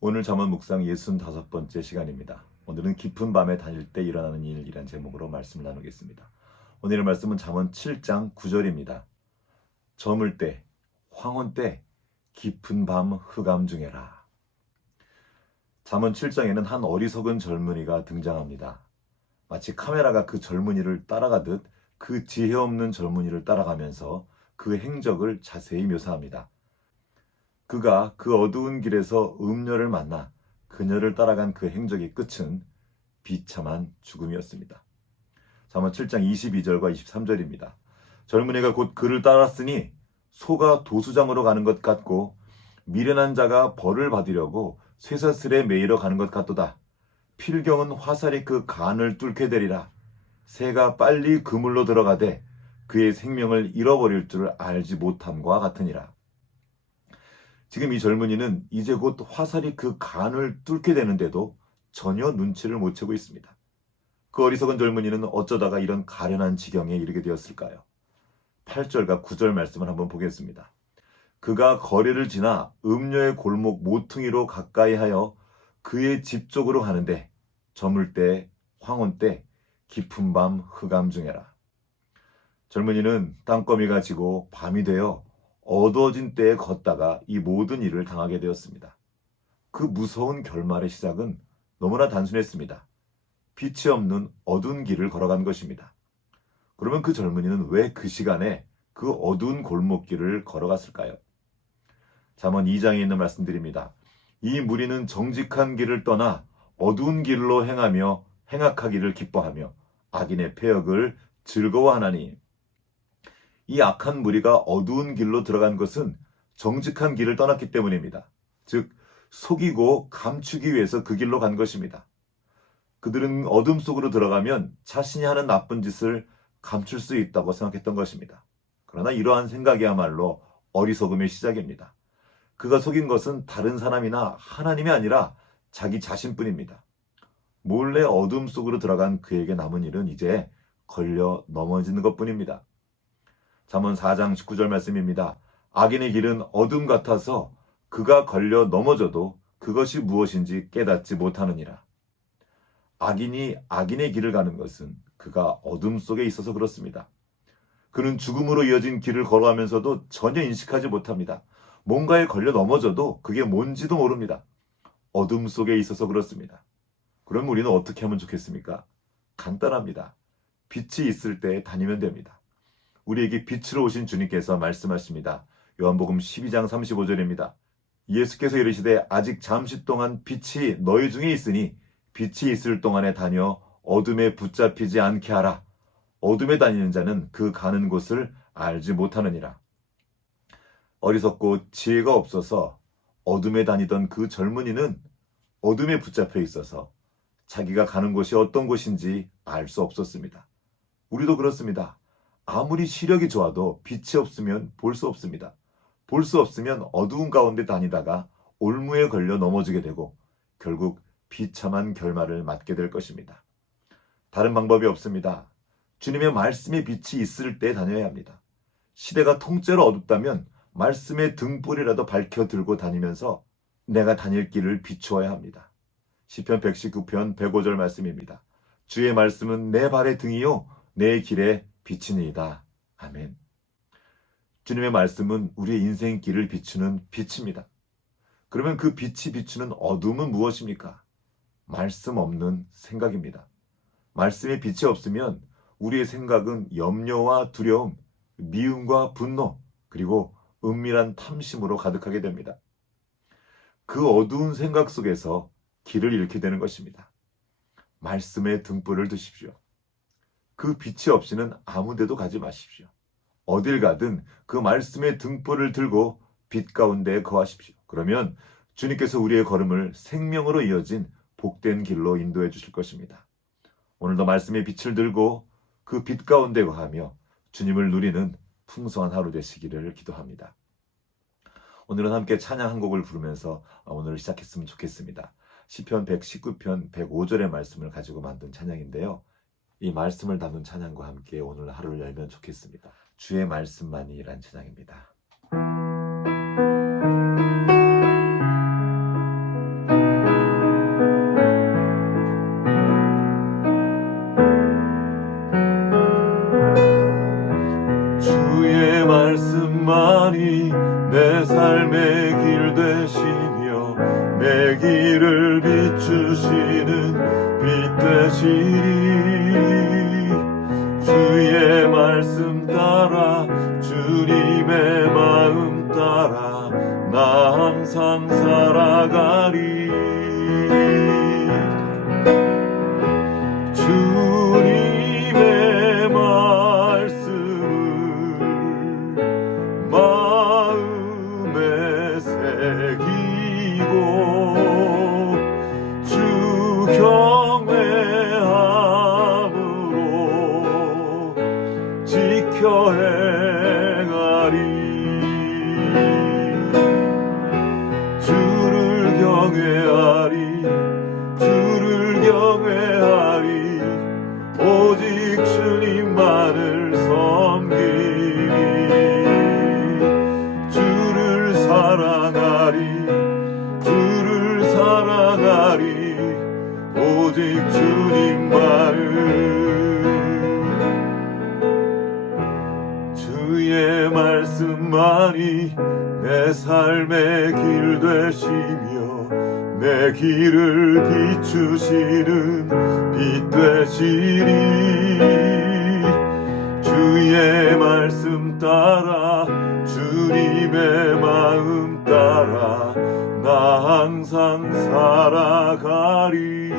오늘 잠언 묵상 65번째 시간입니다. 오늘은 깊은 밤에 다닐 때 일어나는 일이란 제목으로 말씀을 나누겠습니다. 오늘의 말씀은 잠언 7장 9절입니다. 저물 때, 황혼 때, 깊은 밤 흑암 중에라. 잠언 7장에는 한 어리석은 젊은이가 등장합니다. 마치 카메라가 그 젊은이를 따라가듯 그 지혜 없는 젊은이를 따라가면서 그 행적을 자세히 묘사합니다. 그가 그 어두운 길에서 음녀를 만나 그녀를 따라간 그 행적의 끝은 비참한 죽음이었습니다. 잠언 7장 22절과 23절입니다. 젊은이가 곧 그를 따랐으니 소가 도수장으로 가는 것 같고 미련한 자가 벌을 받으려고 쇠사슬에 매이러 가는 것 같도다. 필경은 화살이 그 간을 뚫게 되리라. 새가 빨리 그물로 들어가되 그의 생명을 잃어버릴 줄 알지 못함과 같으니라. 지금 이 젊은이는 이제 곧 화살이 그 간을 뚫게 되는데도 전혀 눈치를 못 채고 있습니다. 그 어리석은 젊은이는 어쩌다가 이런 가련한 지경에 이르게 되었을까요? 8절과 9절 말씀을 한번 보겠습니다. 그가 거리를 지나 음녀의 골목 모퉁이로 가까이 하여 그의 집 쪽으로 가는데 저물 때, 황혼 때, 깊은 밤 흑암 중에라. 젊은이는 땅거미가 지고 밤이 되어 어두워진 때에 걷다가 이 모든 일을 당하게 되었습니다. 그 무서운 결말의 시작은 너무나 단순했습니다. 빛이 없는 어두운 길을 걸어간 것입니다. 그러면 그 젊은이는 왜 그 시간에 그 어두운 골목길을 걸어갔을까요? 잠언 2장에 있는 말씀드립니다. 이 무리는 정직한 길을 떠나 어두운 길로 행하며 행악하기를 기뻐하며 악인의 패역을 즐거워하나니. 이 악한 무리가 어두운 길로 들어간 것은 정직한 길을 떠났기 때문입니다. 즉 속이고 감추기 위해서 그 길로 간 것입니다. 그들은 어둠 속으로 들어가면 자신이 하는 나쁜 짓을 감출 수 있다고 생각했던 것입니다. 그러나 이러한 생각이야말로 어리석음의 시작입니다. 그가 속인 것은 다른 사람이나 하나님이 아니라 자기 자신뿐입니다. 몰래 어둠 속으로 들어간 그에게 남은 일은 이제 걸려 넘어지는 것뿐입니다. 잠언 4장 19절 말씀입니다. 악인의 길은 어둠 같아서 그가 걸려 넘어져도 그것이 무엇인지 깨닫지 못하느니라. 악인이 악인의 길을 가는 것은 그가 어둠 속에 있어서 그렇습니다. 그는 죽음으로 이어진 길을 걸어가면서도 전혀 인식하지 못합니다. 뭔가에 걸려 넘어져도 그게 뭔지도 모릅니다. 어둠 속에 있어서 그렇습니다. 그럼 우리는 어떻게 하면 좋겠습니까? 간단합니다. 빛이 있을 때 다니면 됩니다. 우리에게 빛으로 오신 주님께서 말씀하십니다. 요한복음 12장 35절입니다. 예수께서 이르시되 아직 잠시 동안 빛이 너희 중에 있으니 빛이 있을 동안에 다녀 어둠에 붙잡히지 않게 하라. 어둠에 다니는 자는 그 가는 곳을 알지 못하느니라. 어리석고 지혜가 없어서 어둠에 다니던 그 젊은이는 어둠에 붙잡혀 있어서 자기가 가는 곳이 어떤 곳인지 알 수 없었습니다. 우리도 그렇습니다. 아무리 시력이 좋아도 빛이 없으면 볼 수 없습니다. 볼 수 없으면 어두운 가운데 다니다가 올무에 걸려 넘어지게 되고 결국 비참한 결말을 맞게 될 것입니다. 다른 방법이 없습니다. 주님의 말씀의 빛이 있을 때 다녀야 합니다. 시대가 통째로 어둡다면 말씀의 등불이라도 밝혀 들고 다니면서 내가 다닐 길을 비추어야 합니다. 시편 119편 105절 말씀입니다. 주의 말씀은 내 발의 등이요 내 길에 빛이니이다. 아멘. 주님의 말씀은 우리의 인생길을 비추는 빛입니다. 그러면 그 빛이 비추는 어둠은 무엇입니까? 말씀 없는 생각입니다. 말씀의 빛이 없으면 우리의 생각은 염려와 두려움, 미움과 분노, 그리고 은밀한 탐심으로 가득하게 됩니다. 그 어두운 생각 속에서 길을 잃게 되는 것입니다. 말씀의 등불을 드십시오. 그 빛이 없이는 아무 데도 가지 마십시오. 어딜 가든 그 말씀의 등불을 들고 빛 가운데 거하십시오. 그러면 주님께서 우리의 걸음을 생명으로 이어진 복된 길로 인도해 주실 것입니다. 오늘도 말씀의 빛을 들고 그 빛 가운데 거하며 주님을 누리는 풍성한 하루 되시기를 기도합니다. 오늘은 함께 찬양 한 곡을 부르면서 오늘을 시작했으면 좋겠습니다. 시편 119편 105절의 말씀을 가지고 만든 찬양인데요. 이 말씀을 담은 찬양과 함께 오늘 하루를 열면 좋겠습니다. 주의 말씀만이란 찬양입니다. 되시며 내 길을 비추시는 빛 되시리. 주의 말씀 따라 주님의 마음 따라 나 항상 살아가리. 주님의 말씀을 마음에 새기고 주 경외함으로 지켜 행하리. 주를 경외하리. 주를 경외하리. 오직 주님만을 섬기리. 주를 사랑하리. 주를 사랑하리. 오직 주님만을. 주의 말씀만이 내 삶의 길 되시며 내 길을 비추시는 빛 되시리. 주의 말씀 따라 주님의 마음 따라 나 항상 살아가리.